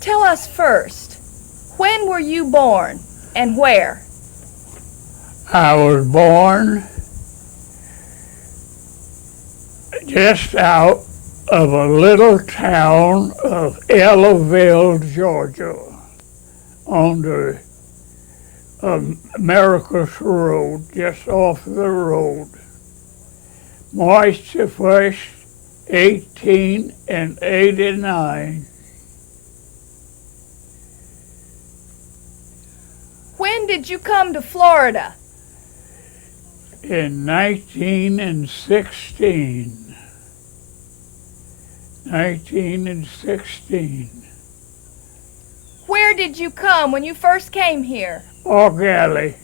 Tell us first, when were you born and where? I was born just out of a little town of Ellaville, Georgia, on the Americus Road, just off the road. March the 1st, 1889. When did you come to Florida? In 1916. 1916. Where did you come when you first came here? Eau Gallie.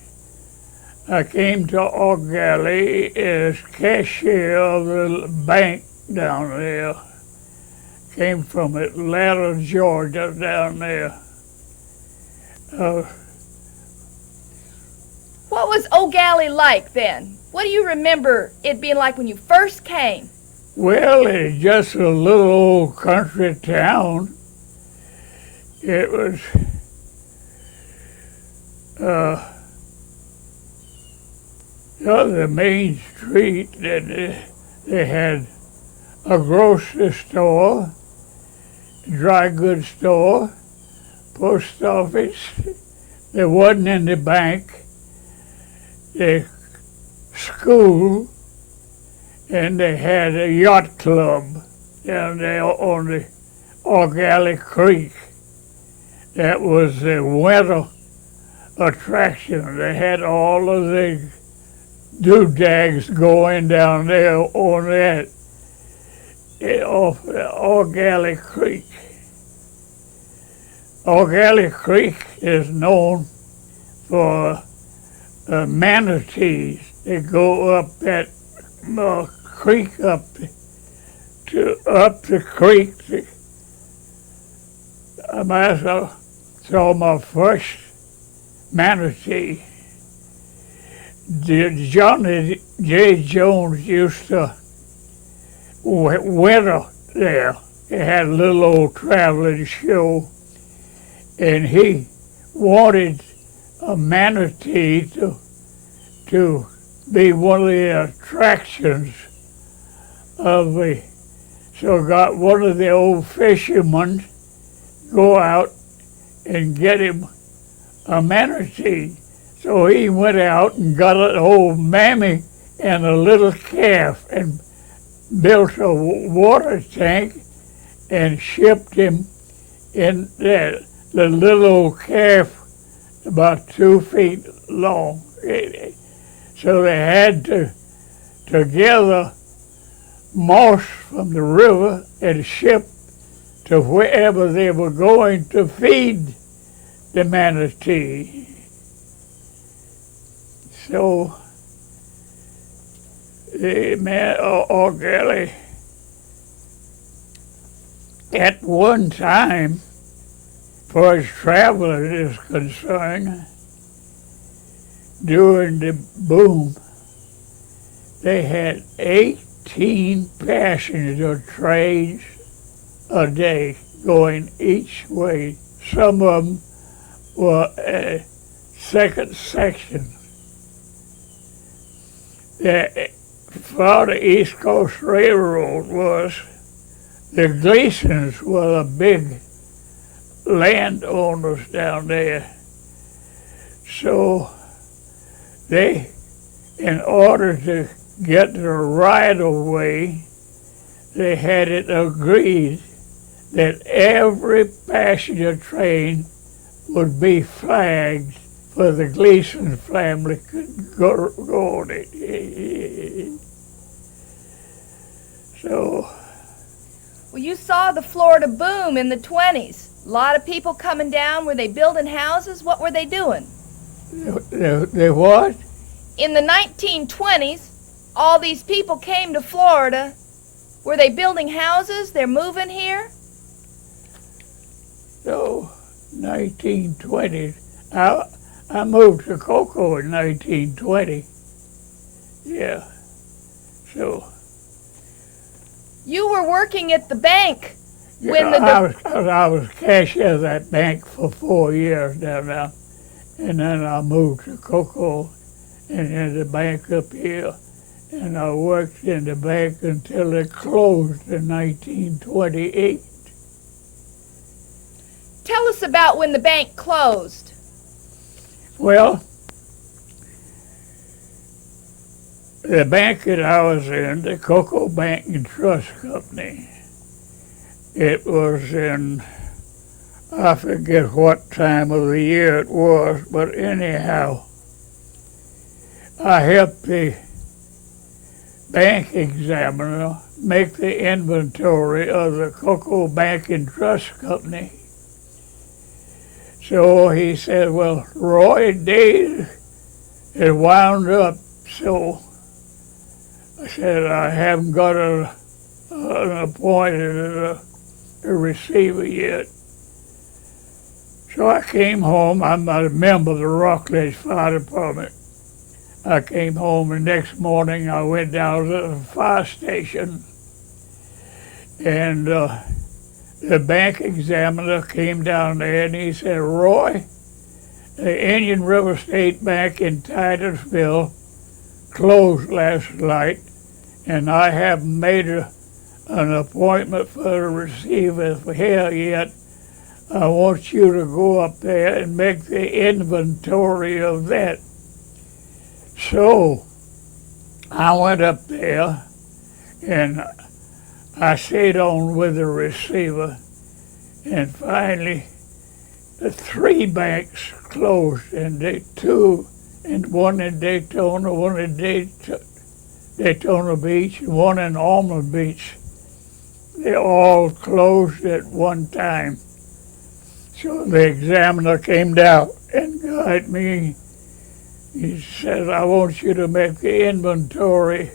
I came to Eau Gallie as cashier of the bank down there. Came from Atlanta, Georgia, down there. What was Eau Gallie like then? What do you remember it being like when you first came? Well, it's just a little old country town. It was the main street that they had a grocery store, dry goods store, post office. There wasn't any bank, the school, and they had a yacht club down there on the Eau Gallie Creek. That was the winter attraction. They had all of the doodads going down there on that, off the Eau Gallie Creek. Eau Gallie Creek is known for manatees. They go up that creek up the creek. I saw my first manatee. Johnny J. Jones used to winter there. He had a little old traveling show, and he wanted a manatee to be one of the attractions of the. So got one of the old fishermen go out and get him a manatee. So he went out and got an old mammy and a little calf and built a water tank and shipped him in there. The little old calf, about 2 feet long. So they had to gather moss from the river and ship to wherever they were going to feed the manatee. So the Eau Gallie, at one time, as far as traveling is concerned, during the boom, they had 18 passenger trains a day going each way. Some of them were a second section. The Florida East Coast Railroad was, the Gleasons were the big landowners down there. So they, in order to get the right-of-way, they had it agreed that every passenger train would be flagged for the Gleason family could go on it. So. Well, you saw the Florida boom in the 20s. A lot of people coming down. Were they building houses? What were they doing? They what? In the 1920s, all these people came to Florida. Were they building houses? They're moving here? So, 1920s. I moved to Cocoa in 1920. Yeah. So. You were working at the bank When the I was cashier of that bank for 4 years down there, and then I moved to Cocoa and in the bank up here, and I worked in the bank until it closed in 1928. Tell us about when the bank closed. Well, the bank that I was in, the Cocoa Bank and Trust Company, it was in, I forget what time of the year it was, but anyhow, I helped the bank examiner make the inventory of the Cocoa Bank and Trust Company. So he said, well, Roy Days is wound up, so I said, I haven't got an appointed a receiver yet. So I came home. I'm a member of the Rockledge Fire Department. I came home the next morning. I went down to the fire station, and the bank examiner came down there and he said, Roy, the Indian River State Bank in Titusville closed last night, and I haven't made an appointment for a receiver for here yet. I want you to go up there and make the inventory of that. So I went up there and I stayed on with the receiver, and finally the 3 banks closed, and one in Daytona, one in Daytona Beach, and one in Almond Beach. They all closed at one time. So the examiner came down and got me. He said, I want you to make the inventory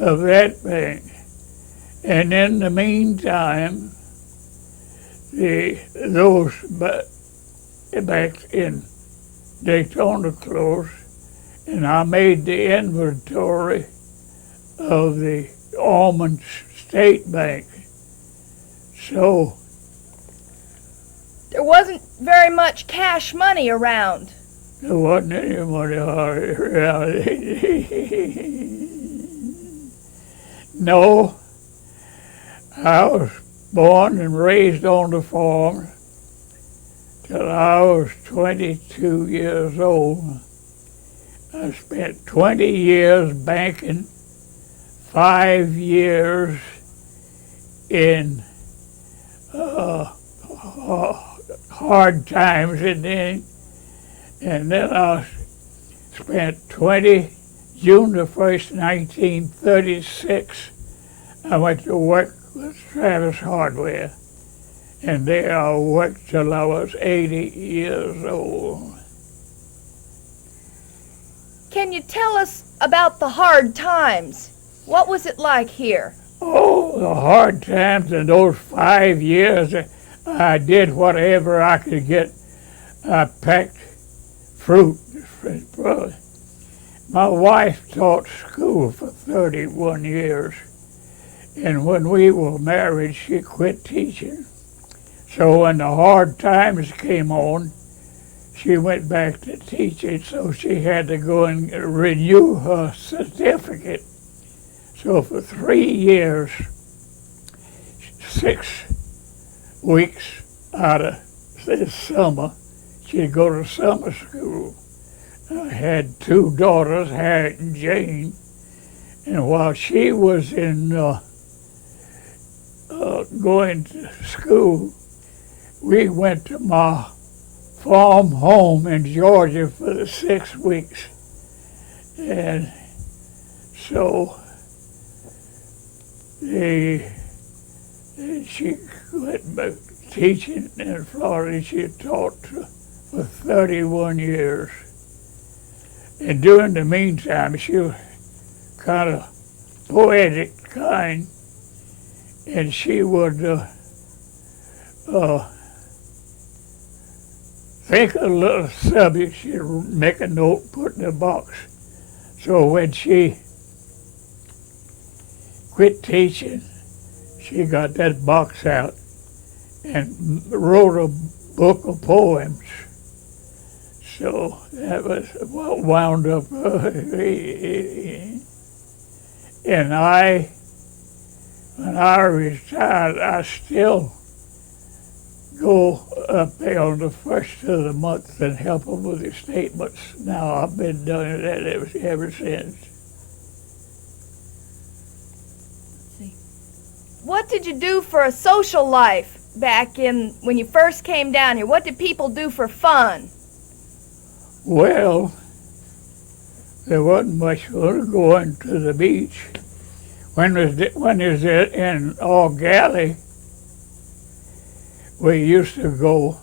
of that bank. And in the meantime, those banks in Daytona closed, and I made the inventory of the Almond State Bank. So There wasn't very much cash money around. there wasn't any money around. No, I was born and raised on the farm till I was 22 years old. I spent 20 years banking, 5 years in hard times, and then I spent June the 1st, 1936, I went to work with Travis Hardware, and there I worked till I was 80 years old. Can you tell us about the hard times? What was it like here? Oh, the hard times in those 5 years, I did whatever I could get. I packed fruit. My wife taught school for 31 years, and when we were married, she quit teaching. So when the hard times came on, she went back to teaching, so she had to go and renew her certificate. So for 3 years, 6 weeks out of this summer, she'd go to summer school. I had 2 daughters, Harriet and Jane, and while she was in going to school, we went to my farm home in Georgia for the 6 weeks. And so she went back teaching in Florida. She taught for 31 years. And during the meantime, she was kind of poetic kind, and she would think of a little subject, she'd make a note, put in a box. So when she quit teaching, she got that box out and wrote a book of poems. So that was what wound up. And when I retired, I still go up there on the first of the month and help them with the statements. Now I've been doing that ever since. What did you do for a social life back in when you first came down here? What did people do for fun? Well, there wasn't much fun going to the beach. When it was in Eau Gallie, we used to go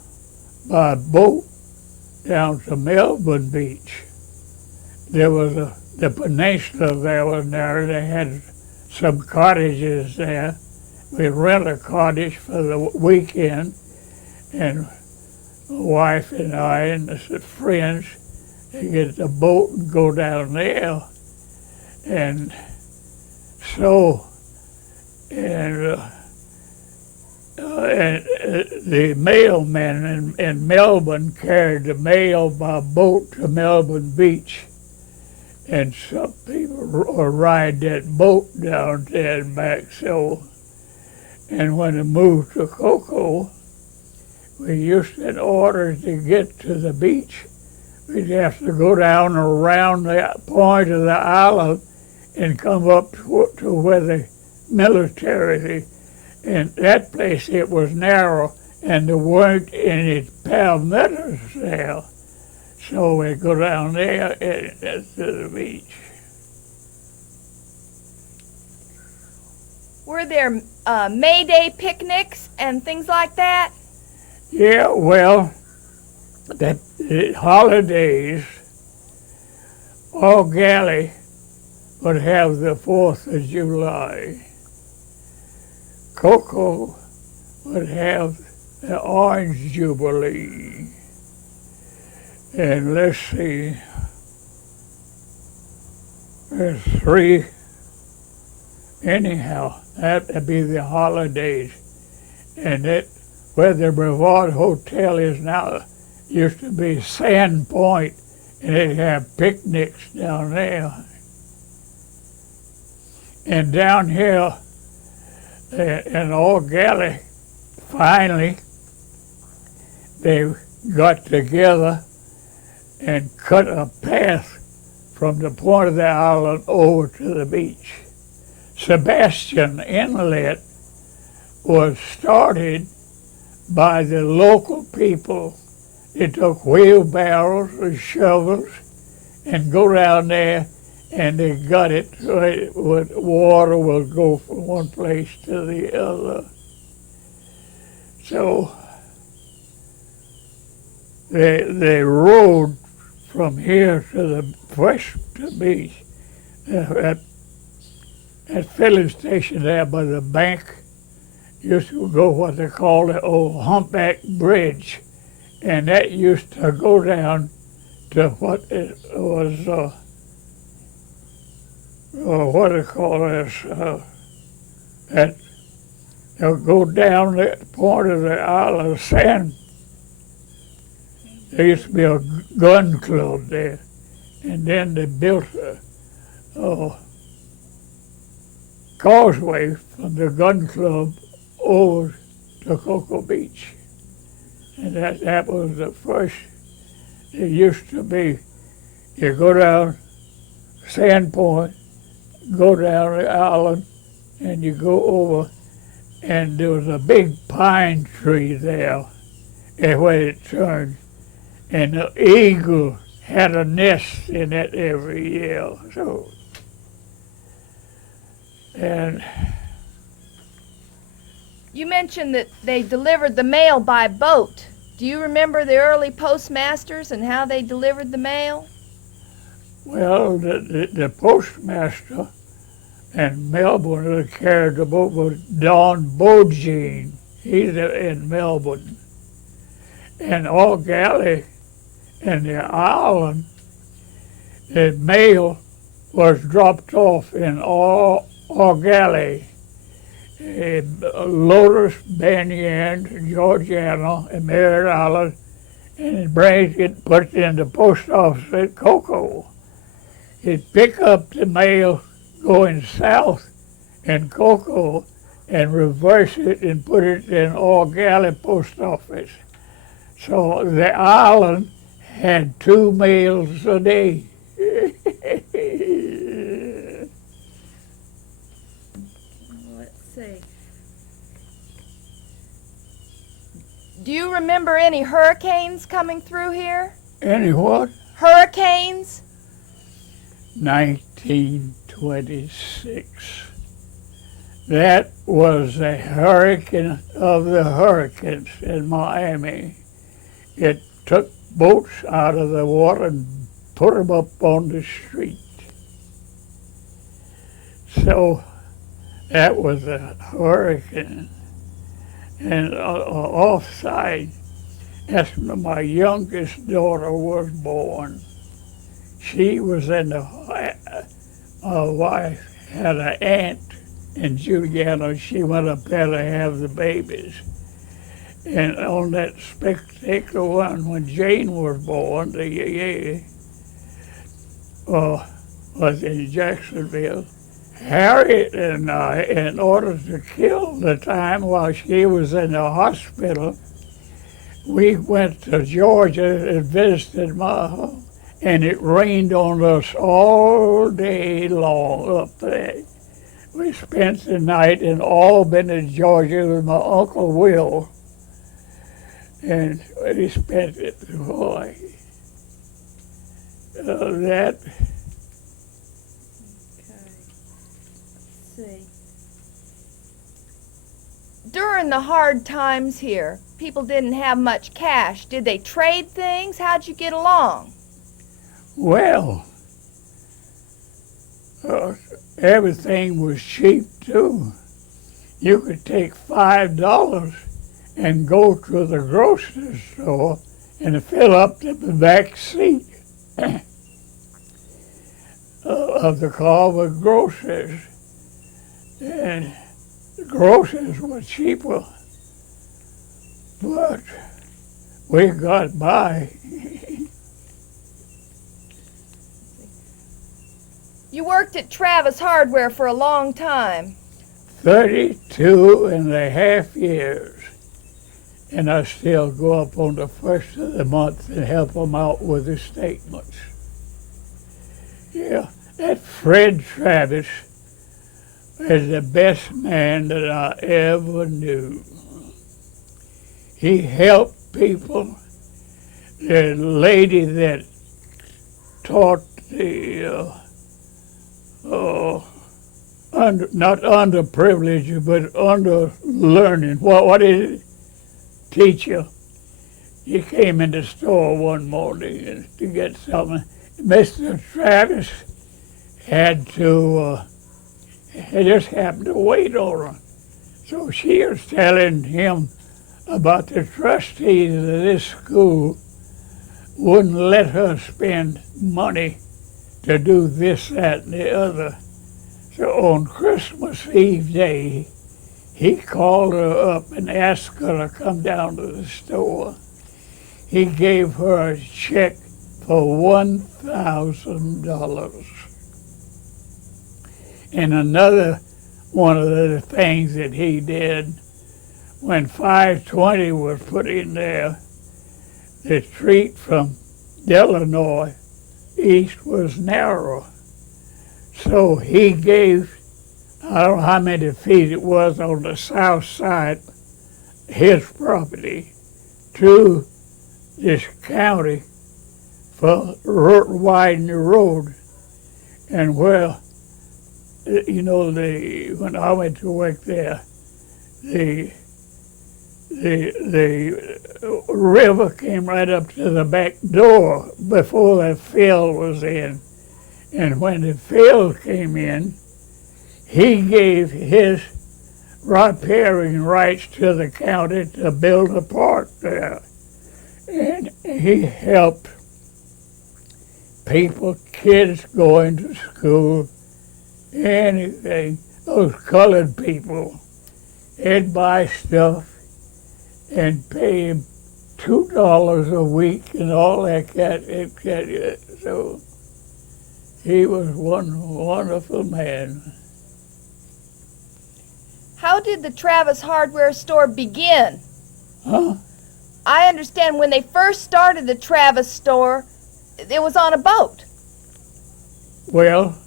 by boat down to Melbourne Beach. There was the peninsula there was there. They had some cottages there. We rent a cottage for the weekend, and my wife and I and the friends, they get the boat and go down there. And so, the mailman in Melbourne carried the mail by boat to Melbourne Beach. And some people ride that boat down there and back. So, and when we moved to Cocoa, we used to, in order to get to the beach, we'd have to go down around the point of the island and come up to where the military, and that place, it was narrow, and there weren't any palmettos there. So we go down there and to the beach. Were there May Day picnics and things like that? Yeah, well, the holidays, Eau Gallie would have the 4th of July. Cocoa would have the Orange Jubilee. And let's see, there's 3. Anyhow, that'd be the holidays. And where the Brevard Hotel is now, used to be Sand Point, and they'd have picnics down there. And down here in Eau Gallie, finally, they got together and cut a path from the point of the island over to the beach. Sebastian Inlet was started by the local people. They took wheelbarrows and shovels and go down there, and they got it so water would go from one place to the other. So they rode from here to the west to the beach. That filling station there by the bank used to go what they call the old Humpback Bridge, and that used to go down to what it was, what do they call this, that they'll go down the point of the Isle of Sand. There used to be a gun club there, and then they built a causeway from the gun club over to Cocoa Beach. And that was the first. It used to be, you go down Sand Point, go down the island, and you go over, and there was a big pine tree there, and where it turned, and the eagle had a nest in it every year. So, and you mentioned that they delivered the mail by boat. Do you remember the early postmasters and how they delivered the mail? Well, the postmaster in Melbourne who carried the boat was Don Bogine. He's in Melbourne. And Eau Gallie and the island, the mail was dropped off in Eau Gallie. Lotus, Banyan, Georgiana, and Merritt Island, and it brings it, puts it in the post office at Cocoa. It pick up the mail going south in Cocoa and reverse it and put it in Eau Gallie post office. So the island had 2 mails a day. Let's see. Do you remember any hurricanes coming through here? Any what? Hurricanes? 1926. That was a hurricane of the hurricanes in Miami. It took boats out of the water and put them up on the street. So that was a hurricane. And offside, that's when my youngest daughter was born. She was in the, my wife had an aunt in Juliana. She went up there to have the babies. And on that particular one, when Jane was born, was in Jacksonville, Harriet and I, in order to kill the time while she was in the hospital, we went to Georgia and visited my home. And it rained on us all day long up there. We spent the night in Albany, Georgia with my Uncle Will. And we spent it, boy, that. Okay. Let's see. During the hard times here, people didn't have much cash. Did they trade things? How'd you get along? Well, everything was cheap too. You could take $5 and go to the grocery store and fill up the back seat of the car with groceries. And the groceries were cheaper, but we got by. You worked at Travis Hardware for a long time. 32 and a half years. And I still go up on the first of the month and help them out with the statements. Yeah, that Fred Travis is the best man that I ever knew. He helped people. The lady that taught the not underprivileged, but under learning. What is it? Teacher. He came in the store one morning to get something. Mr. Travis had to, he just happened to wait on her. So she was telling him about the trustees of this school wouldn't let her spend money to do this, that, and the other. So on Christmas Eve day, he called her up and asked her to come down to the store. He gave her a check for $1,000. And another one of the things that he did, when 520 was put in there, the street from Illinois east was narrow. So he gave, I don't know how many feet it was on the south side, his property, to this county for widening the road. And well, you know, when I went to work there, the river came right up to the back door before the field was in. And when the field came in, he gave his riparian rights to the county to build a park there. And he helped people, kids going to school, anything. Those colored people they'd buy stuff and pay him $2 a week and all that so he was one wonderful man. How did the Travis hardware store begin? Huh? I understand when they first started the Travis store, it was on a boat. Well,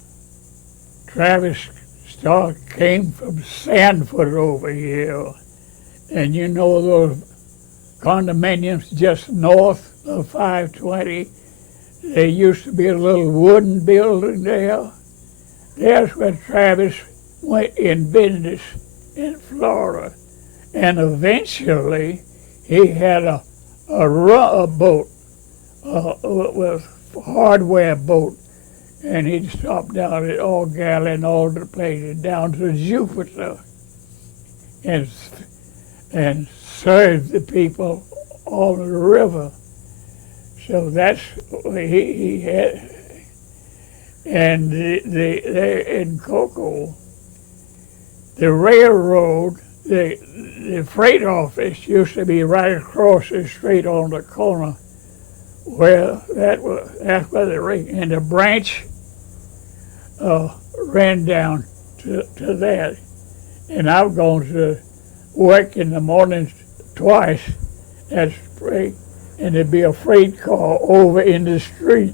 Travis store came from Sanford over here. And you know those condominiums just north of 520? There used to be a little wooden building there. That's where Travis went in business in Florida. And eventually he had a boat, with hardware boat. And he'd stop down at Eau Gallie and all the places down to Jupiter and serve the people on the river. So that's what he had. And there in Cocoa, the railroad, the freight office used to be right across the street on the corner where that's where and the branch ran down to that. And I've gone to work in the mornings twice at freight, and there'd be a freight car over in the street.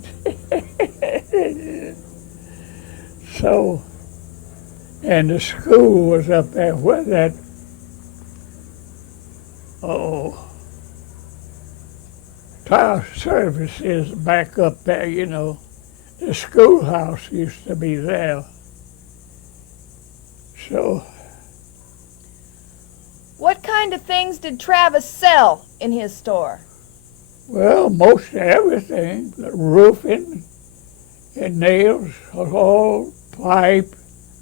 So, and the school was up there where that, tire service is back up there, you know. The schoolhouse used to be there. So, What kind of things did Travis sell in his store? well, most everything, roofing and nails, all pipe,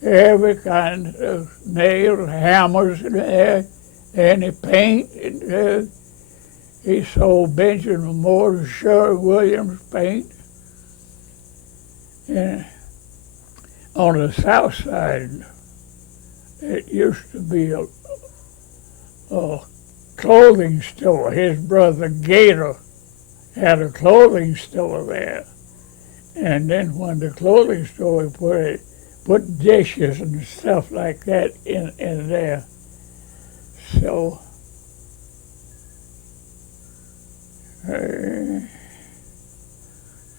every kind of nails, hammers, and any paint. And, he sold Benjamin Moore, Sherwin-Williams paint. And on the south side, it used to be a clothing store. His brother Gator had a clothing store there. And then when the clothing store put dishes and stuff like that in there. So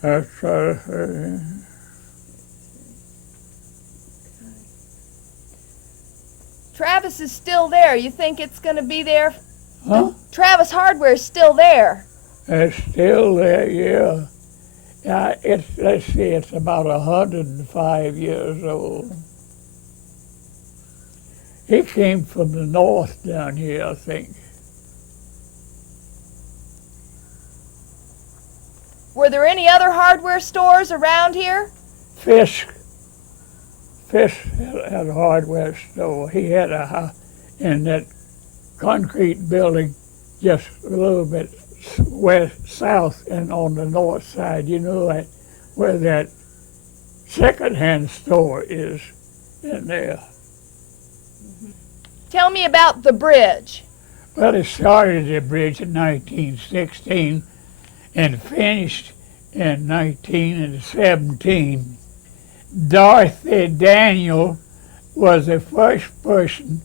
that's Travis is still there. You think it's going to be there? huh? Travis Hardware is still there. It's still there, yeah. Let's see, it's about 105 years old. He came from the north down here, I think. Were there any other hardware stores around here? Fisk had a hardware store. He had a house in that concrete building just a little bit south and on the north side. You know that where that second-hand store is in there. Tell me about the bridge. Well, it started the bridge in 1916 and finished in 1917. Dorothy Daniel was the first person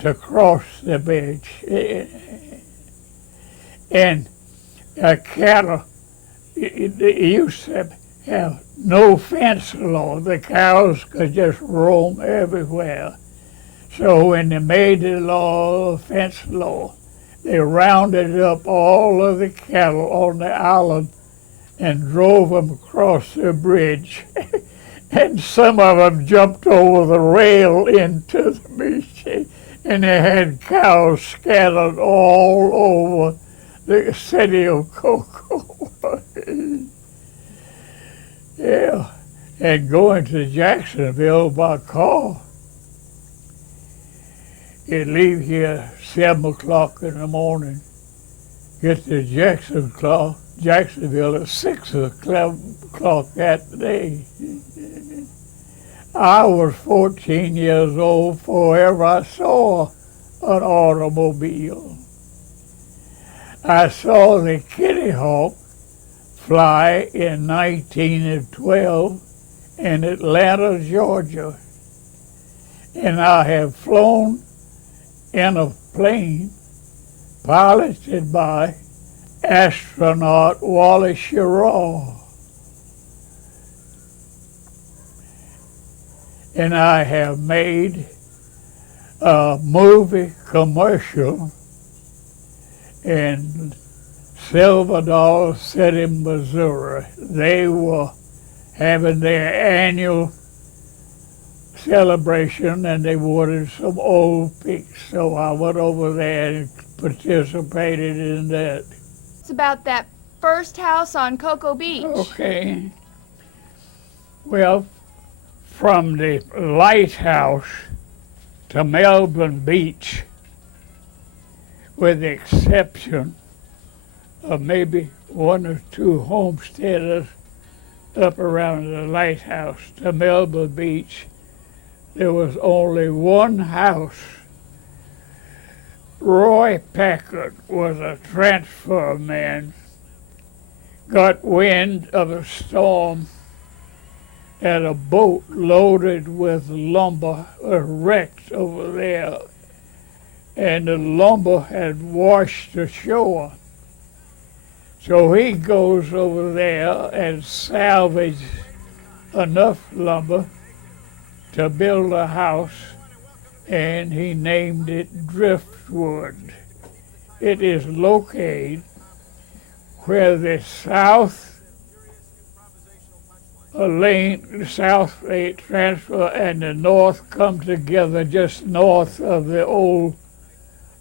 to cross the bridge. And cattle, it used to have no fence law. The cows could just roam everywhere. So when they made the law, fence law, they rounded up all of the cattle on the island and drove them across the bridge. And some of them jumped over the rail into the beach, and they had cows scattered all over the city of Cocoa. Yeah, and going to Jacksonville by car. You'd leave here 7 o'clock in the morning, get to Jacksonville at 6 o'clock that day. I was 14 years old before ever I saw an automobile. I saw the Kitty Hawk fly in 1912 in Atlanta, Georgia. And I have flown in a plane piloted by astronaut Wally Schirra. And I have made a movie commercial in Silver City, Missouri. They were having their annual celebration and they wanted some old pics. So I went over there and participated in that. It's about that first house on Cocoa Beach. Okay. Well, from the lighthouse to Melbourne Beach, with the exception of maybe one or two homesteaders up around the lighthouse to Melbourne Beach, there was only one house. Roy Packard was a transfer man, got wind of a storm and a boat loaded with lumber was wrecked over there, and the lumber had washed ashore. So he goes over there and salvages enough lumber to build a house, and he named it Driftwood. It is located where the South Lane transfer and the North come together, just north of the old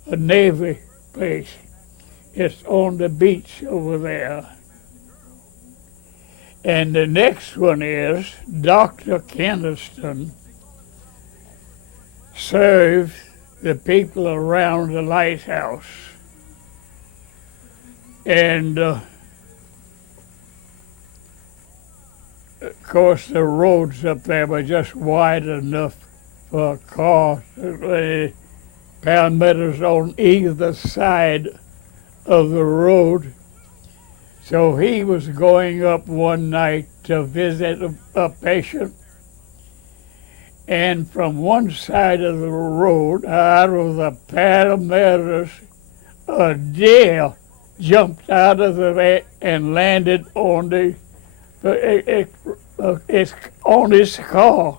Navy base. It's on the beach over there. And the next one is Dr. Keniston served the people around the lighthouse. And of course the roads up there were just wide enough for a car. Paramedics on either side of the road. So he was going up one night to visit a patient, and from one side of the road, out of the paramedics, a deer jumped out of the way and landed on on his car.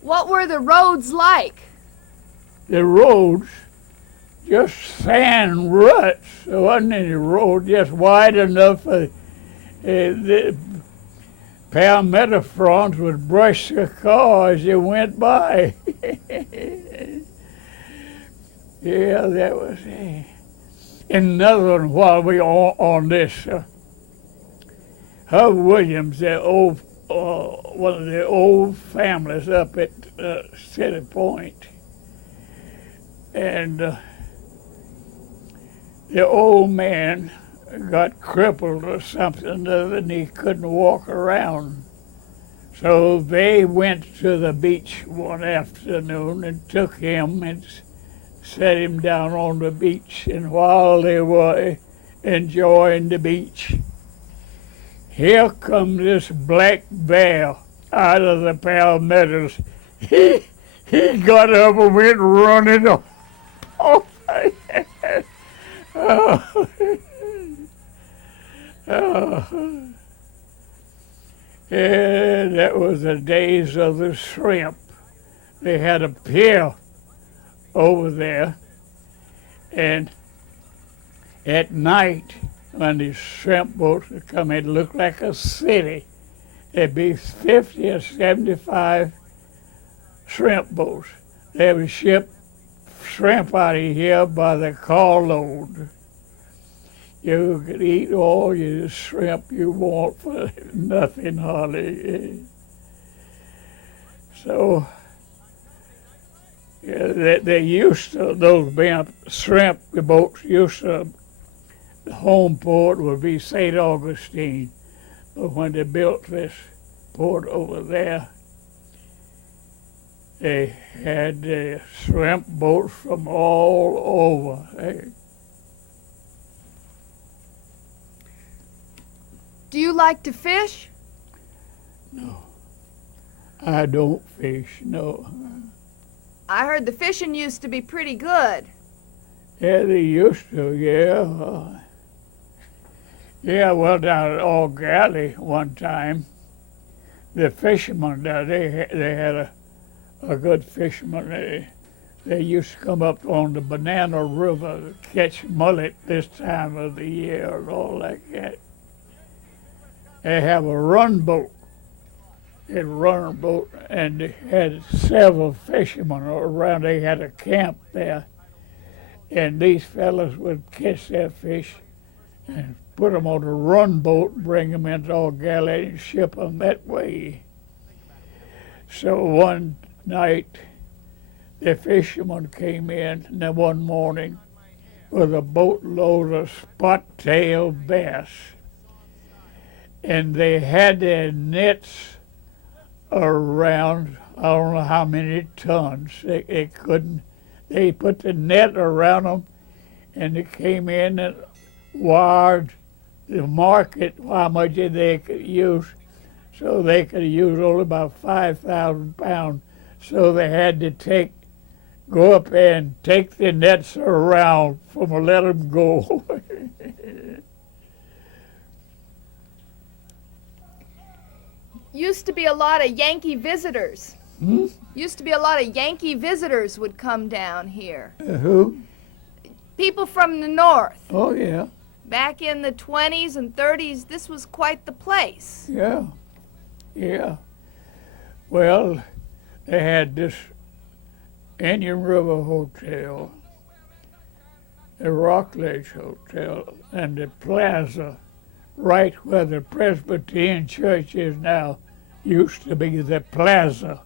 What were the roads like? The roads, just sand ruts. There wasn't any road, just wide enough for the paramedic fronts would brush the car as you went by. Yeah, that was another one while we are on this. Hub Williams, one of the old families up at City Point. And the old man got crippled or something, and he couldn't walk around. So they went to the beach one afternoon and took him and set him down on the beach. And while they were enjoying the beach, here comes this black bear out of the paramedics. He got up and went running off. Yeah, that was the days of the shrimp. They had a pier over there, and at night when the shrimp boats would come, it looked like a city. There'd be 50 or 75 shrimp boats. They would ship shrimp out of here by the carload. You could eat all your shrimp you want for nothing hardly. So yeah, they used to, those shrimp boats used to, the home port would be St. Augustine. But when they built this port over there, They had shrimp boats from all over. Do you like to fish? No, I don't fish, no. I heard the fishing used to be pretty good. Yeah, they used to, yeah. Yeah, well, down at Eau Gallie one time, the fishermen there, they had a good fisherman. They used to come up on the Banana River to catch mullet this time of the year and all like that. They have a run boat. And they had several fishermen around. They had a camp there. And these fellas would catch their fish and put them on a run boat, bring them into Eau Gallie and ship them that way. So one night, the fishermen came in one morning with a boatload of spot-tailed bass. And they had their nets around, I don't know how many tons. They put the net around them, and they came in and wired the market how much they could use. So they could use only about 5,000 pounds. So they had to go up and take the nets around from let them go. Used to be a lot of Yankee visitors. Used to be a lot of Yankee visitors would come down here. Who? People from the north. Oh, yeah. Back in the 20s and 30s, this was quite the place. Yeah. Yeah. Well, they had this Indian River Hotel, the Rockledge Hotel, and the plaza right where the Presbyterian Church is now used to be the plaza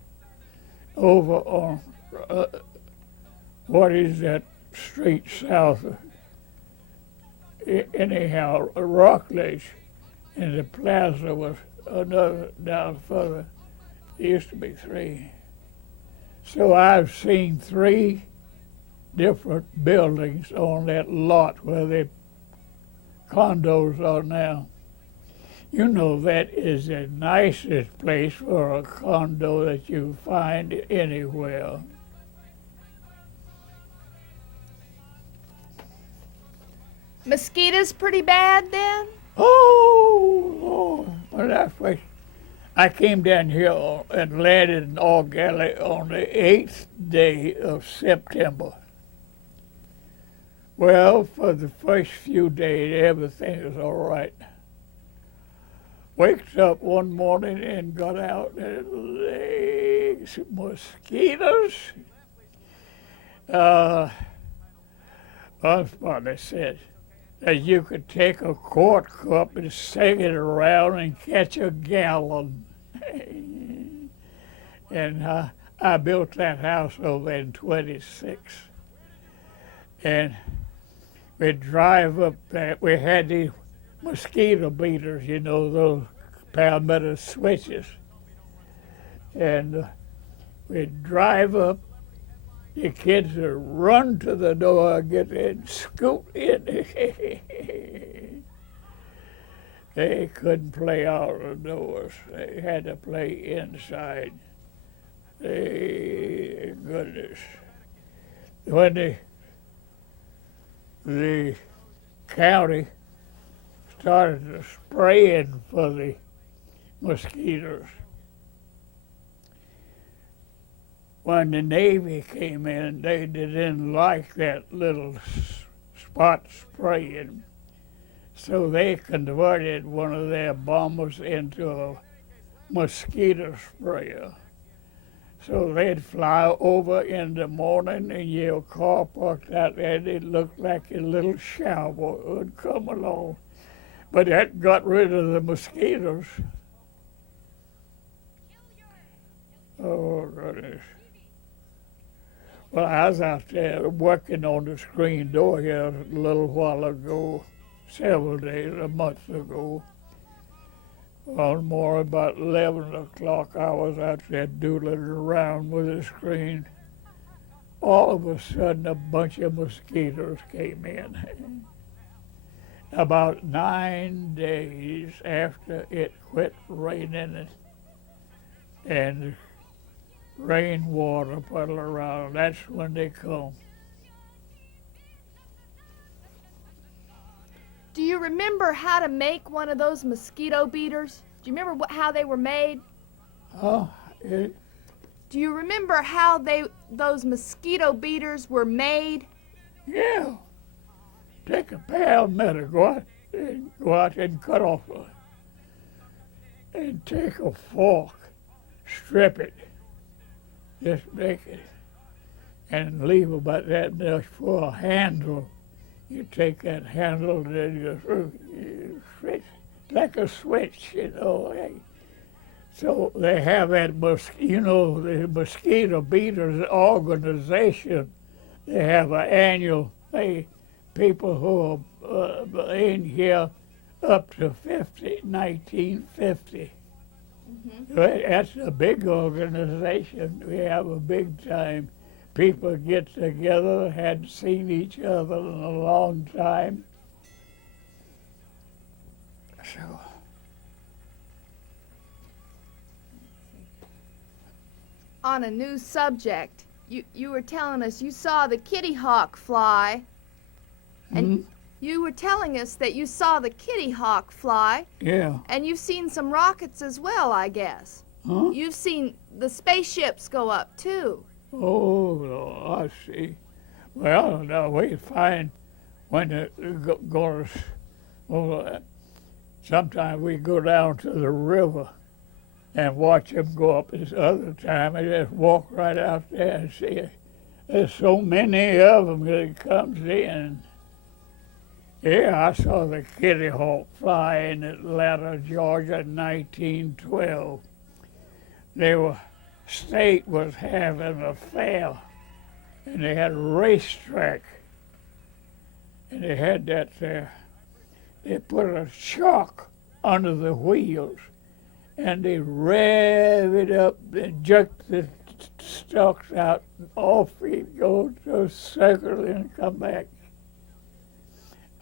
over on, what is that street south of, anyhow, Rockledge, and the plaza was another down further. There used to be three. So I've seen 3 different buildings on that lot where the condos are now. You know that is the nicest place for a condo that you find anywhere. Mosquitoes pretty bad then? Oh, Lord. I came down here and landed in Eau Gallie on the 8th day of September. Well, for the first few days, everything was all right. Waked up one morning and got out and legs, mosquitoes. Somebody said that you could take a quart cup and sing it around and catch a gallon. And I built that house over in 26. And we'd drive up there. We had these mosquito beaters, you know, those palmetto switches. And we'd drive up. The kids would run to the door, get in, scoot in. They couldn't play out of the doors. They had to play inside. Goodness. When the county started spraying for the mosquitoes, when the Navy came in, they didn't like that little spot spraying. So they converted one of their bombers into a mosquito sprayer. So they'd fly over in the morning and your car parked out there, and it looked like a little shower would come along. But that got rid of the mosquitoes. Oh, goodness. Well, I was out there working on the screen door here a little while ago, several days, a month ago, One morning about 11 o'clock, I was out there doodling around with the screen. All of a sudden, a bunch of mosquitoes came in. About 9 days after it quit raining and rainwater puddled around, that's when they come. Do you remember how to make one of those mosquito beaters? Do you remember how they were made? Oh, Do you remember how those mosquito beaters were made? yeah. Take a pound metal, go out and cut off and take a fork, strip it, just make it, and leave about that much for a handle. You take that handle and then you switch, like a switch, you know. So they have that, the mosquito beaters organization. They have an annual people who are in here up to 1950. That's a big organization. We have a big time. People get together, hadn't seen each other in a long time. So. On a new subject, you were telling us you saw the kitty hawk fly, and you were telling us that you saw the kitty hawk fly. Yeah. And you've seen some rockets as well, I guess. Huh? You've seen the spaceships go up too. Oh, I see. Well, now we find when it goes, sometimes we go down to the river and watch them go up. This other time, I just walk right out there and see it. There's so many of them that it comes in. Yeah, I saw the kitty hawk fly in Atlanta, Georgia in 1912. State was having a fair, and they had a racetrack, and they had that there. They put a chalk under the wheels, and they rev it up and jerk the stalks out, and off it goes to a circle and come back.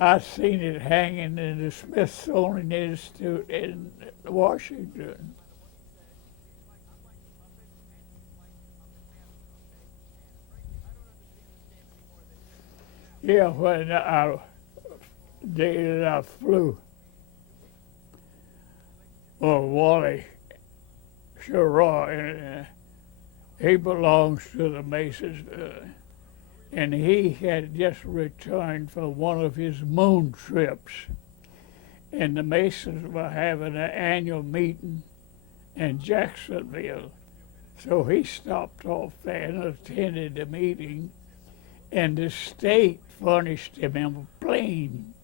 I seen it hanging in the Smithsonian Institute in Washington. Yeah, when I flew, Wally Sherraw, and he belongs to the Masons, and he had just returned from one of his moon trips, and the Masons were having an annual meeting in Jacksonville, so he stopped off there and attended the meeting, and the state furnished him a plane.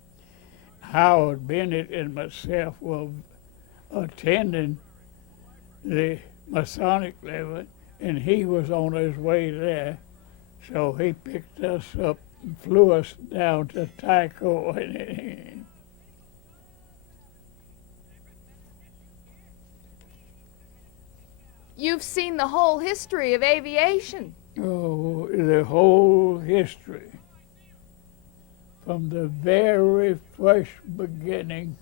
Howard Bennett and myself were attending the Masonic Lodge, and he was on his way there. So he picked us up and flew us down to Tycho. You've seen the whole history of aviation. Oh, the whole history. From the very first beginning.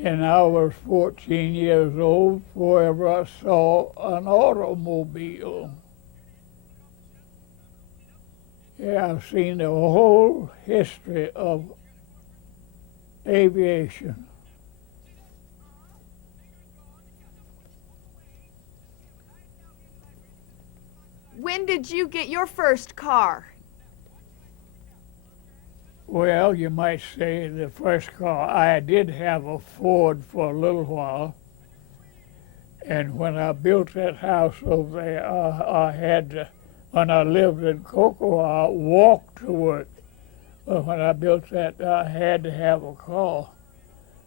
And I was 14 years old before ever I saw an automobile. Yeah, I've seen the whole history of aviation. When did you get your first car? Well, you might say the first car, I did have a Ford for a little while. And when I built that house over there, I had to, when I lived in Cocoa, I walked to work. But when I built that, I had to have a car.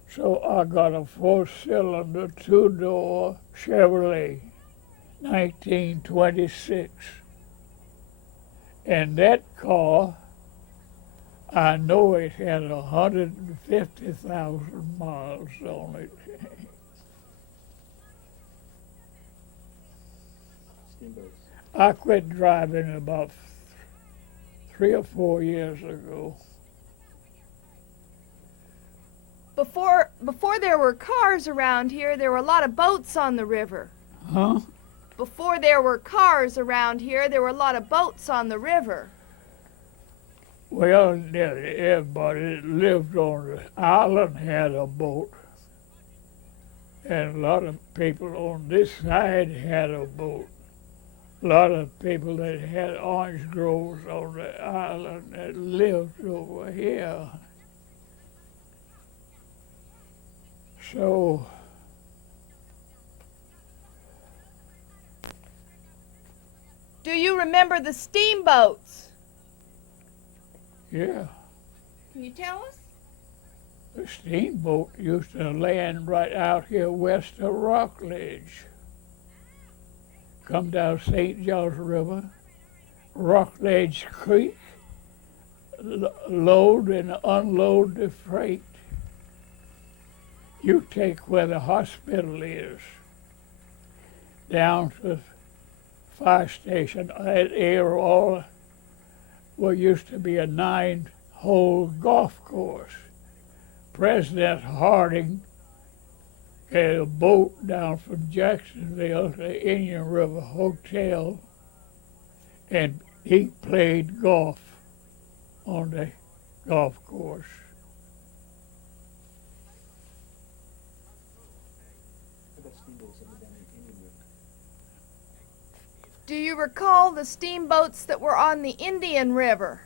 So I got a 4-cylinder, 2-door Chevrolet, 1926. And that car I know it had 150,000 miles on it. Steamboats. I quit driving about 3 or 4 years ago. Before there were cars around here, there were a lot of boats on the river. Huh? Before there were cars around here, there were a lot of boats on the river. Well, everybody that lived on the island had a boat. And a lot of people on this side had a boat. A lot of people that had orange groves on the island that lived over here. So, Do you remember the steamboats? yeah, Can you tell us? the steamboat used to land right out here west of Rockledge. Come down St. Johns River, Rockledge Creek, load and unload the freight. You take where the hospital is, down to the fire station, that area all what used to be a 9-hole golf course. President Harding had a boat down from Jacksonville to Indian River Hotel, and he played golf on the golf course. How about steamboats up and down the Indian River? Do you recall the steamboats that were on the Indian River?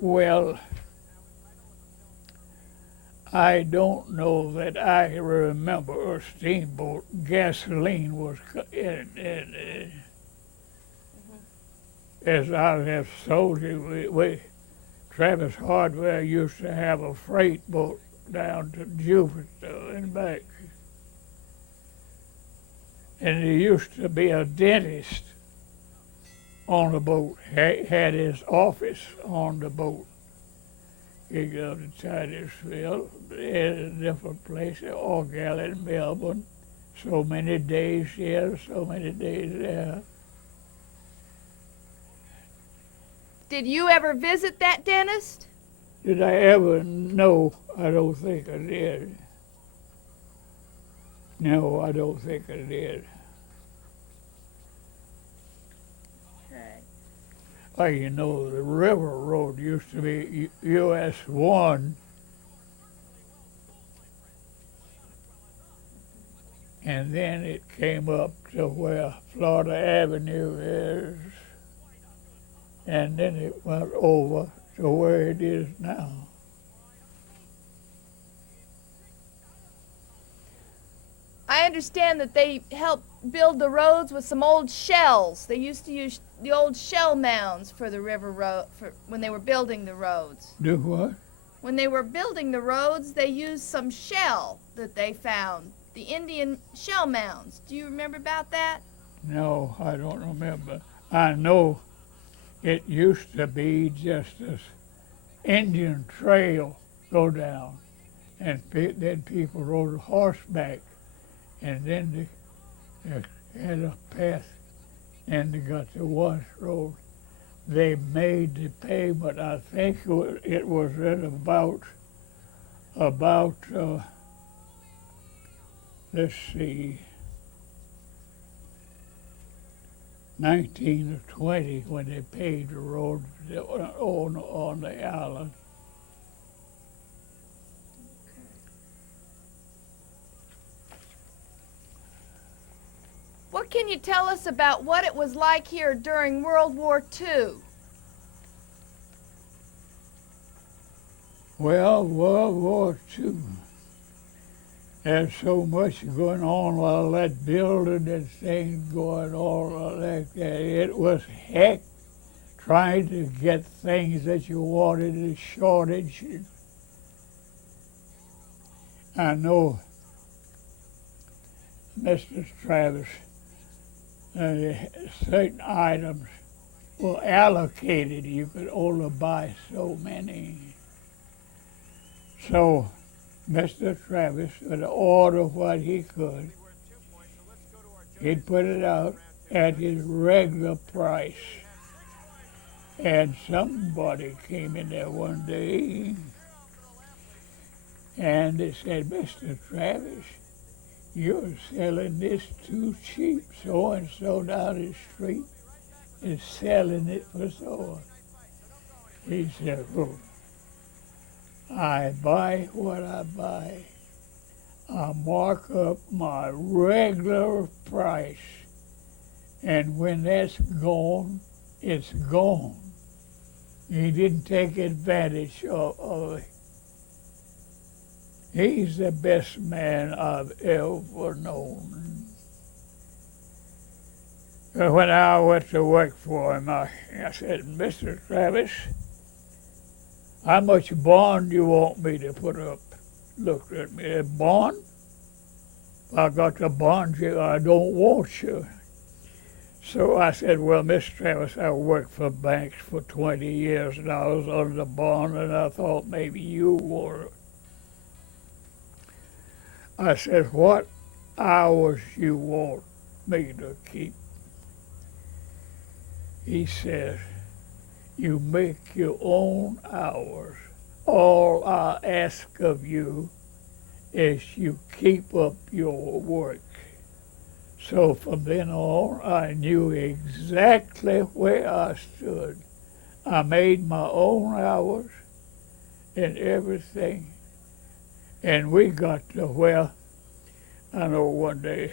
Well, I don't know that I remember a steamboat. Gasoline was as I have told you, Travis Hardware used to have a freight boat down to Jupiter and back. And there used to be a dentist on the boat, had his office on the boat. He go to Titusville, different places, Eau Gallie, Melbourne, so many days here, so many days there. Did you ever visit that dentist? Did I ever? No, I don't think I did. No, I don't think I did. Well, you know, the river road used to be US 1, and then it came up to where Florida Avenue is, and then it went over to where it is now. I understand that they helped build the roads with some old shells. They used to use the old shell mounds for the river road when they were building the roads. Do what? When they were building the roads, they used some shell that they found, the Indian shell mounds. Do you remember about that? No, I don't remember. I know it used to be just this Indian trail go down, and then people rode horseback, and then they had a path, and they got to one road. They made the pavement. I think it was at about let's see, 19 or 20 when they paved the road on the island. What can you tell us about what it was like here during World War II? Well, World War II. There's so much going on while that building and things going on like that. It was heck trying to get things that you wanted, a shortage. I know Mr. Travis, certain items were allocated. You could only buy so many. So Mr. Travis would order what he could. He'd put it out at his regular price. And somebody came in there one day and they said, Mr. Travis, you're selling this too cheap. So-and-so down the street is selling it for so. He said, well, I buy what I buy. I mark up my regular price. And when that's gone, it's gone. He didn't take advantage of it. He's the best man I've ever known. When I went to work for him, I said, Mr. Travis, how much bond do you want me to put up? Looked at me, a bond? I got the bond you, I don't want you. So I said, well, Mr. Travis, I worked for banks for 20 years and I was under bond and I thought maybe you were. I said, what hours you want me to keep? He said, you make your own hours. All I ask of you is you keep up your work. So from then on, I knew exactly where I stood. I made my own hours and everything. And we got to where, I know one day,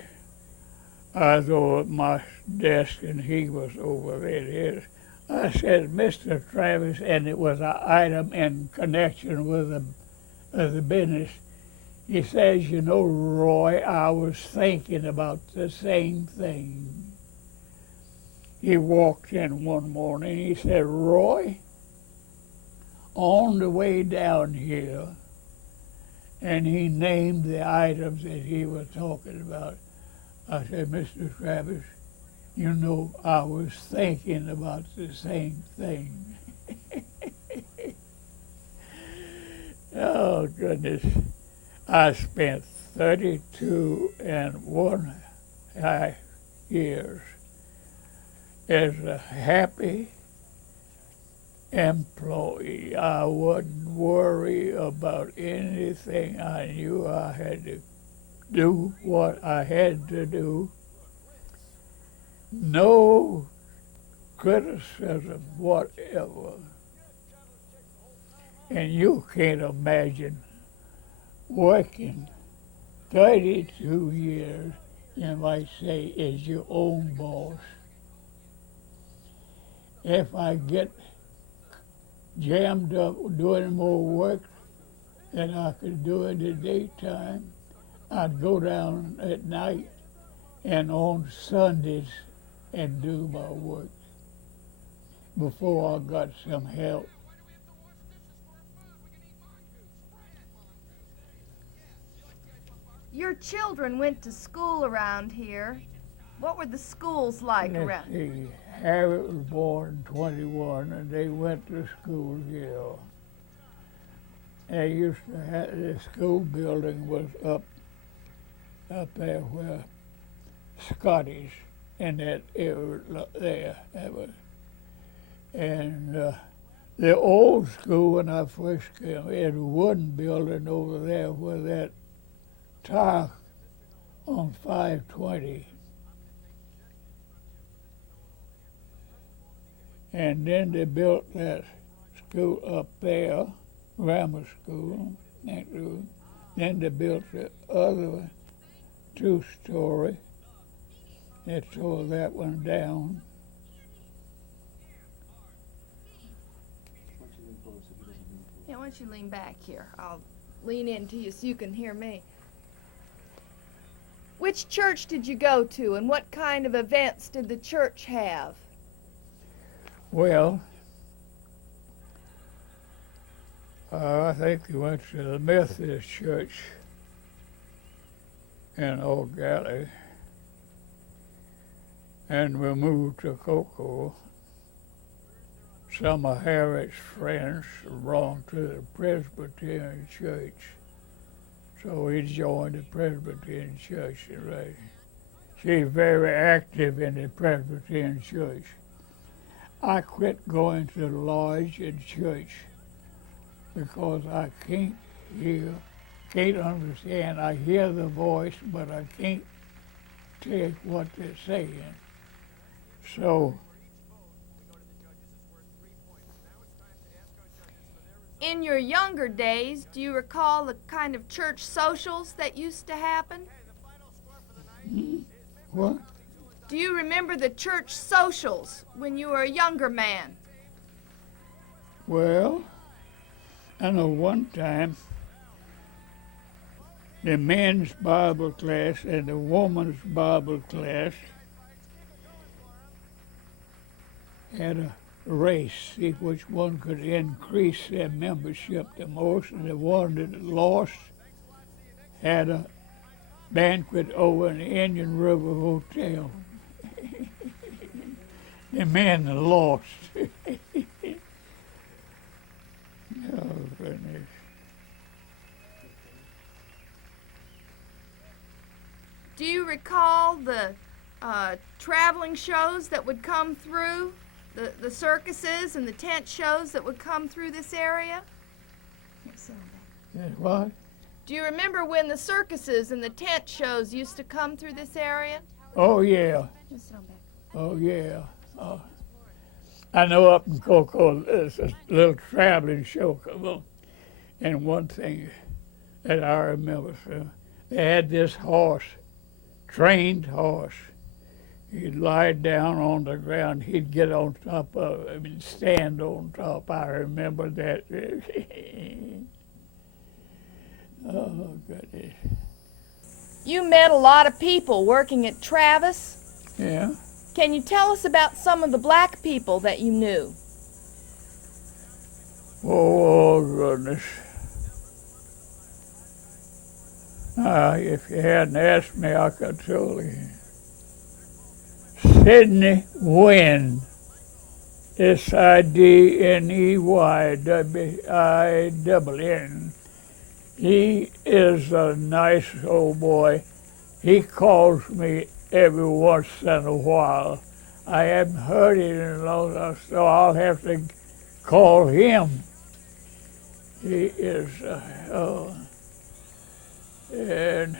I was over at my desk and he was over at his. I said, Mr. Travis, and it was an item in connection with the business. He says, you know, Roy, I was thinking about the same thing. He walked in one morning, he said, Roy, on the way down here, and he named the items that he was talking about. I said, Mr. Travis, you know, I was thinking about the same thing. Oh, goodness. I spent 32 and 1/2 years as a happy employee. I wouldn't worry about anything. I knew I had to do what I had to do. No criticism whatever. And you can't imagine working 32 years, you might say, as your own boss. If I get jammed up doing more work than I could do in the daytime, I'd go down at night and on Sundays and do my work before I got some help. Your children went to school around here. What were the schools like around? See, Harriet was born in 21 and they went to school here. They used to have, the school building was up there where Scotty's in that area there. That was, and the old school when I first came, it had a wooden building over there where that tire on 520. And then they built that school up there, grammar school. Then they built the other 2-story. They tore that one down. Yeah, why don't you lean back here? I'll lean into you so you can hear me. Which church did you go to, and what kind of events did the church have? Well, I think we went to the Methodist Church in Eau Gallie, and we moved to Cocoa, some of Harriet's friends belonged to the Presbyterian Church. So he joined the Presbyterian Church. Right. She's very active in the Presbyterian Church. I quit going to the lodge and church because I can't understand. I hear the voice, but I can't take what they're saying. So In your younger days, do you recall the kind of church socials that used to happen? what? Do you remember the church socials when you were a younger man? Well, I know one time the men's Bible class and the women's Bible class had a race, see which one could increase their membership the most, and the one that lost had a banquet over in the Indian River Hotel. The men that lost. Oh, goodness. Do you recall the traveling shows that would come through? The circuses and the tent shows that would come through this area? What? Do you remember when the circuses and the tent shows used to come through this area? Oh, yeah. Oh, yeah. I know up in Cocoa, there's a little traveling show come on. And one thing that I remember, they had this horse, trained horse. He'd lie down on the ground. He'd get on top of it, stand on top. I remember that. Oh, goodness. You met a lot of people working at Travis. Yeah. Can you tell us about some of the black people that you knew? Oh, goodness. If you hadn't asked me, I could tell you. Sidney Wynn, SIDNEYWINN. He is a nice old boy. He calls me every once in a while. I haven't heard it in a long time, so I'll have to call him. He is, and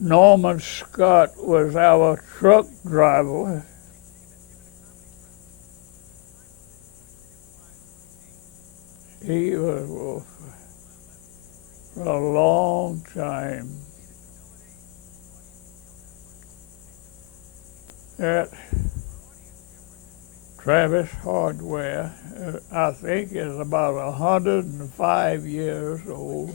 Norman Scott was our truck driver. He was for a long time. At Travis Hardware, I think, is about 105 years old.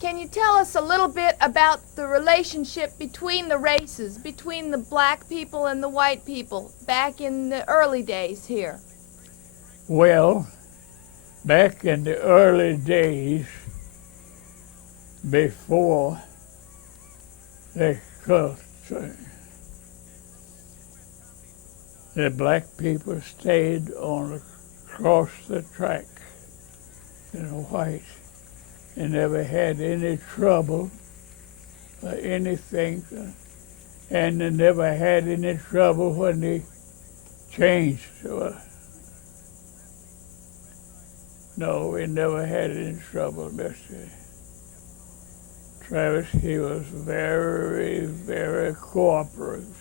Can you tell us a little bit about the relationship between the races, between the black people and the white people back in the early days here? Well, back in the early days, before the black people stayed across the track, and the whites. They never had any trouble or anything, and they never had any trouble when they changed. No, we never had any trouble, Mr. Travis. He was very, very cooperative.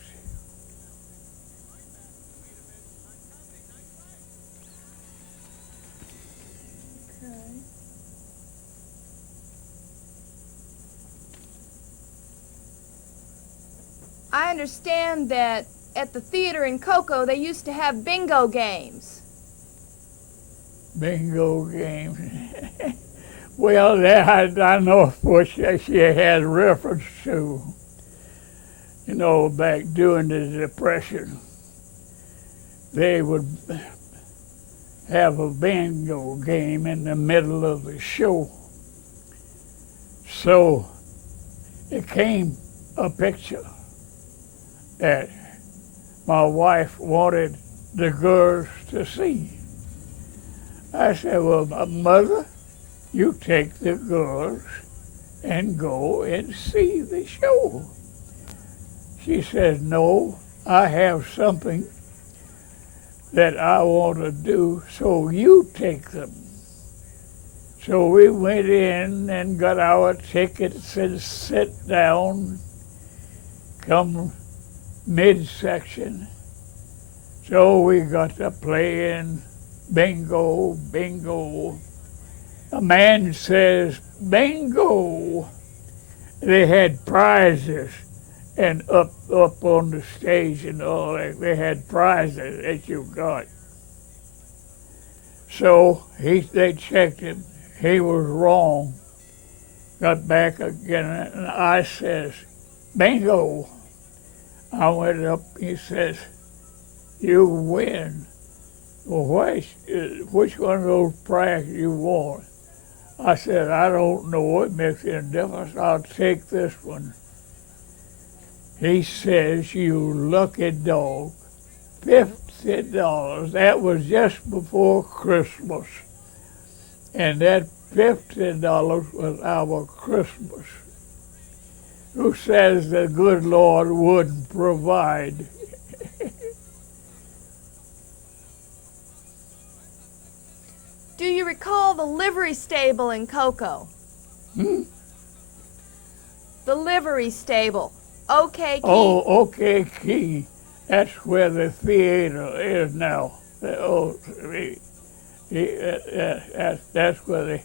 I understand that at the theater in Cocoa they used to have bingo games. Bingo games. Well, that I know what she had reference to. You know, back during the Depression, they would have a bingo game in the middle of the show. So it came a picture that my wife wanted the girls to see. I said, well, Mother, you take the girls and go and see the show. She said, no, I have something that I want to do, so you take them. So we went in and got our tickets and sat down, come midsection. So we got to playing bingo, bingo. A man says, bingo. They had prizes, and up on the stage and all that, they had prizes that you got. So they checked him. He was wrong. Got back again, and I says, bingo. I went up, he says, you win. Well, which one of those prizes you want? I said, I don't know, it makes any difference. I'll take this one. He says, you lucky dog, $50. That was just before Christmas. And that $50 was our Christmas. Who says the good Lord wouldn't provide? Do you recall the livery stable in Cocoa? Hmm? The livery stable. OK Key. Oh, OK Key. That's where the theater is now. That's where the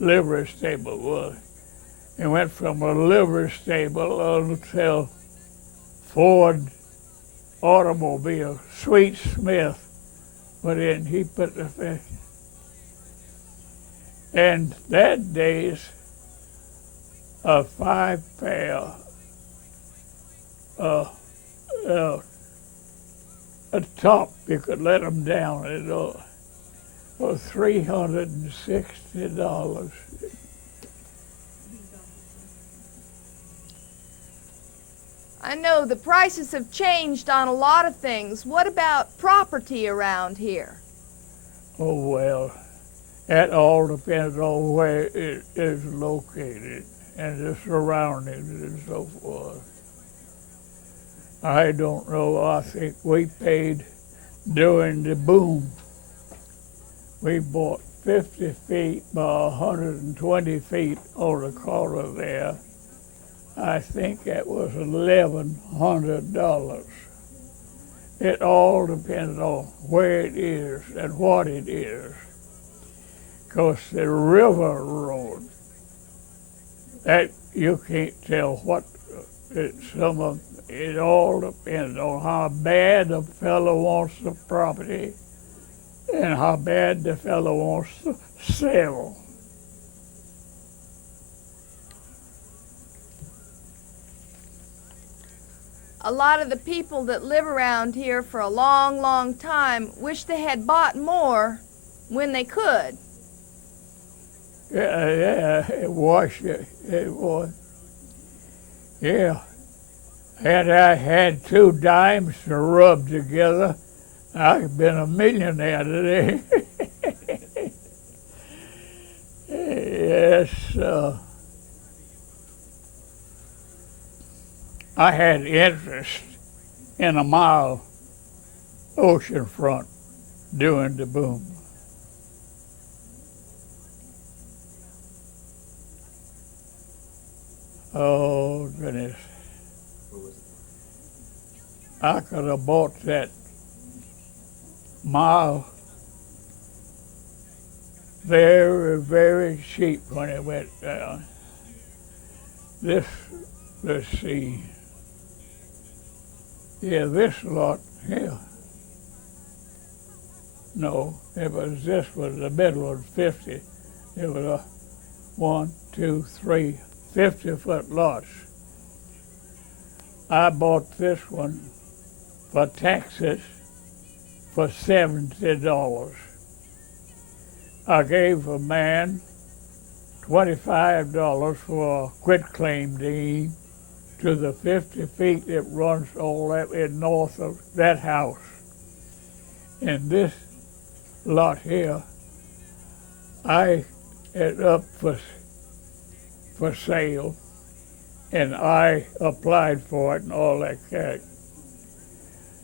livery stable was. It went from a livery stable until Ford automobile. Sweet Smith put in. He put the fish. And that day's a 5-pair a top, you could let them down at all, for $360. I know the prices have changed on a lot of things. What about property around here? Oh, well, that all depends on where it is located and the surroundings and so forth. I don't know, I think we paid during the boom. We bought 50 feet by 120 feet on the corner there. I think that was $1,100. It all depends on where it is and what it is. Because the river road, that you can't tell what it all depends on how bad the fellow wants the property and how bad the fellow wants to sell. A lot of the people that live around here for a long, long time wish they had bought more when they could. Yeah, it was. Yeah. Had I had 2 dimes to rub together, I'd have been a millionaire today. Yes. I had interest in a mile oceanfront during the boom. Oh, goodness. I could have bought that mile very, very cheap when it went down. This, let's see. Yeah, this lot here. No, it was this was the middle one, 50. It was a 1, 2, 3, 50-foot lots. I bought this one for taxes for $70. I gave a man $25 for a quitclaim deed to the 50 feet that runs all that way north of that house. And this lot here, I had up for sale, and I applied for it and all that kind.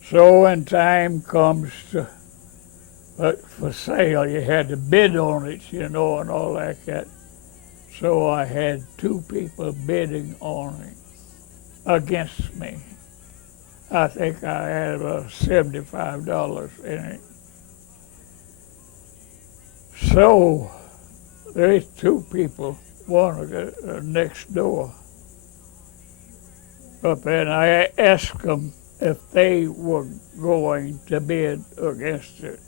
So when time comes to for sale, you had to bid on it, and all that kind. So I had two people bidding on it against me. I think I had about $75 in it. So there's two people, one next door up there, and I asked them if they were going to bid against it.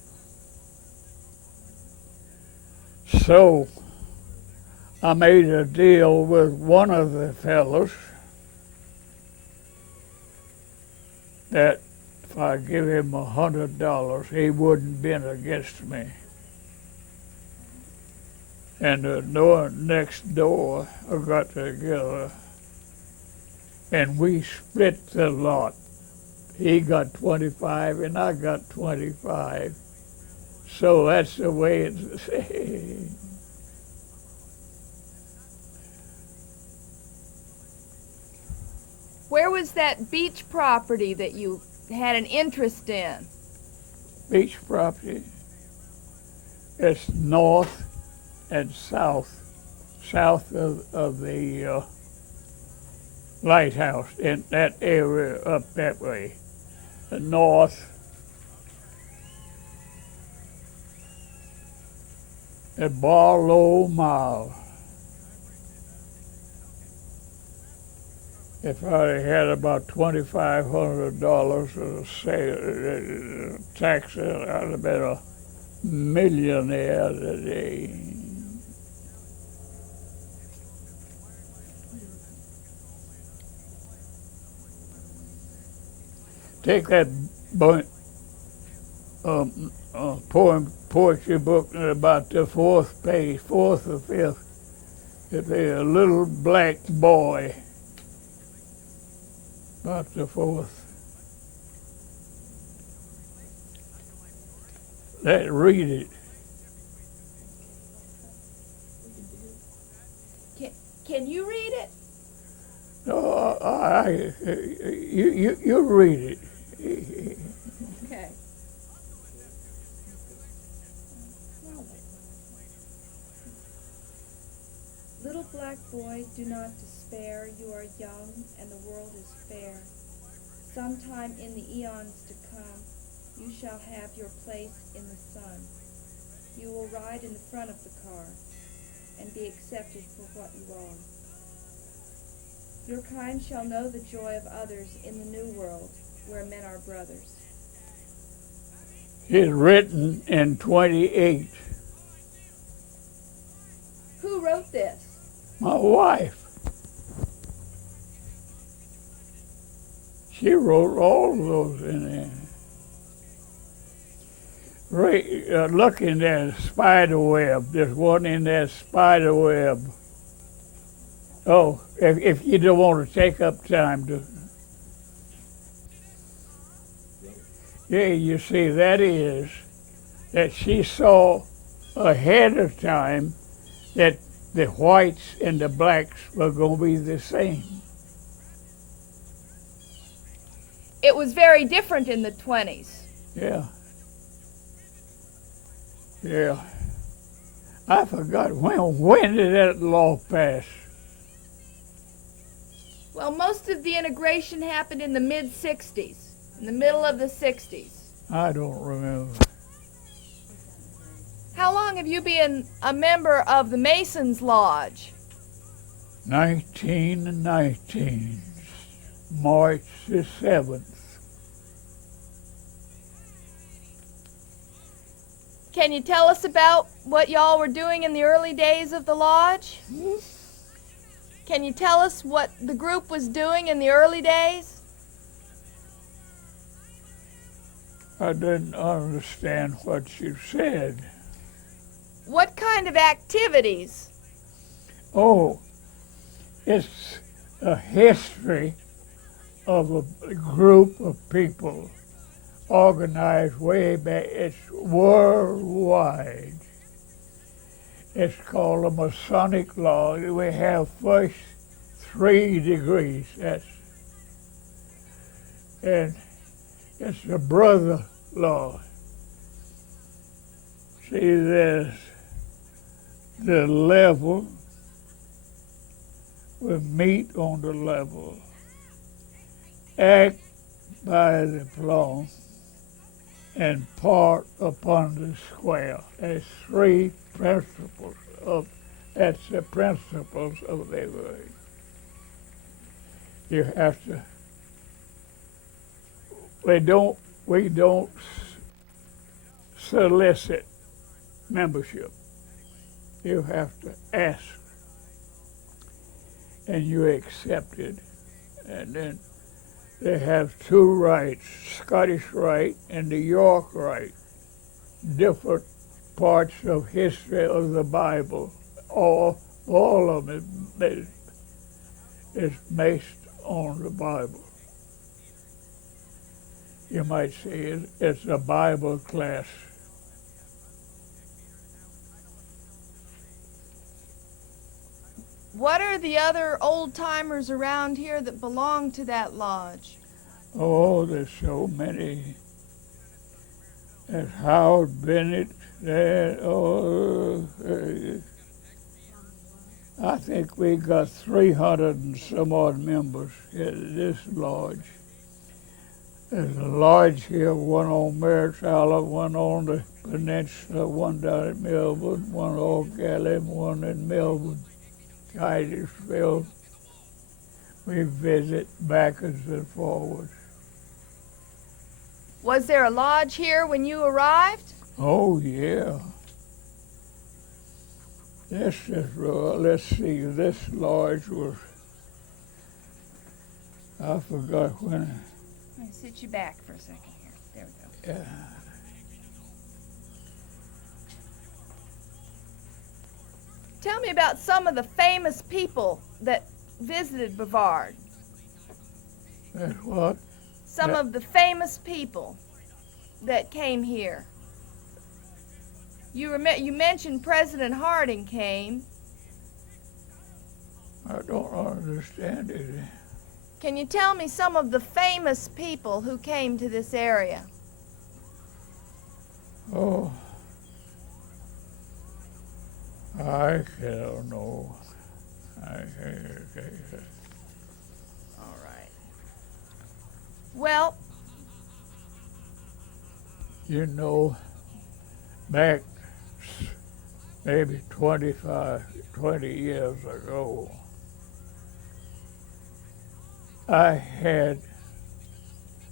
So I made a deal with one of the fellows that if I give him $100, he wouldn't bid against me. And the door next door, I got together, and we split the lot. He got 25 and I got 25. So that's the way it's. Where was that beach property that you had an interest in? Beach property. It's north and south of the lighthouse in that area up that way. The north, at Barlow Mile. If I had about $2,500 of taxes, I'd have been a millionaire today. Take that poetry book about the fourth page, fourth or fifth. It's a little black boy. About the fourth. Read it. Can you read it? No, you read it. Okay. Little black boy, do not despair. You are young, and the world is fair. Sometime in the eons to come, you shall have your place in the sun. You will ride in the front of the car and be accepted for what you are. Your kind shall know the joy of others in the new world where men are brothers. It's written in 28. Who wrote this? My wife. She wrote all of those in there. Right, looking at a spider web. There's one in that spider web. Oh, if you don't want to take up time to. Yeah, you see, that is that she saw ahead of time that the whites and the blacks were going to be the same. It was very different in the 20s. Yeah. Yeah. I forgot, when did that law pass? Well, most of the integration happened in the mid-60s, in the middle of the 60s. I don't remember. How long have you been a member of the Mason's Lodge? 1919, March the 7th. Can you tell us about what y'all were doing in the early days of the lodge? Can you tell us what the group was doing in the early days? I didn't understand what you said. What kind of activities? Oh, it's a history of a group of people organized way back. It's worldwide. It's called the Masonic Lodge. We have first 3 degrees. And it's the brother lodge. See, there's the level. We meet on the level. Act by the plum and part upon the square. There's 3 principles that's the principles of liberty. You have to, we don't solicit membership. You have to ask and you accept it. And then they have 2 rites, Scottish Rite and the York Rite, different parts of history of the Bible. All of them is based on the Bible. You might say it's a Bible class. What are the other old-timers around here that belong to that lodge? Oh, there's so many. There's Howard Bennett. I think we got 300 and some odd members in this lodge. There's a lodge here, one on Merritt's Island, one on the peninsula, one down in Melbourne, one in Eau Gallie, one in Melbourne, Titusville. We visit backwards and forwards. Was there a lodge here when you arrived? Oh, yeah. Let's see, this lodge was, I forgot when. Let me sit you back for a second here. There we go. Yeah. Tell me about some of the famous people that visited Brevard. That's what? Some Yeah. of the famous people that came here. You mentioned President Harding came. I don't understand it. Can you tell me some of the famous people who came to this area? Oh, I don't know. All right. Well, You know, back maybe 20 years ago, I had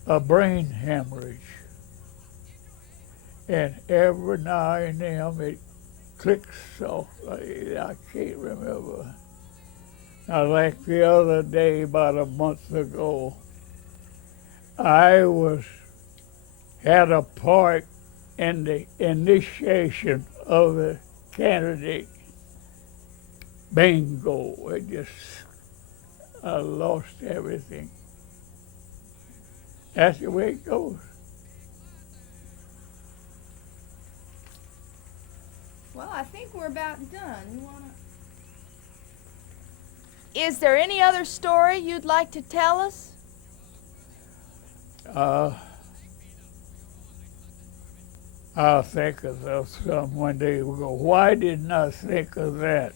a brain hemorrhage. And every now and then it clicks off. I can't remember. Now, like the other day, about a month ago, I had a part in the initiation of the candidate bingo. I lost everything. That's the way it goes. well, I think we're about done. Is there any other story you'd like to tell us? I'll think of some one day. We'll go, why didn't I think of that?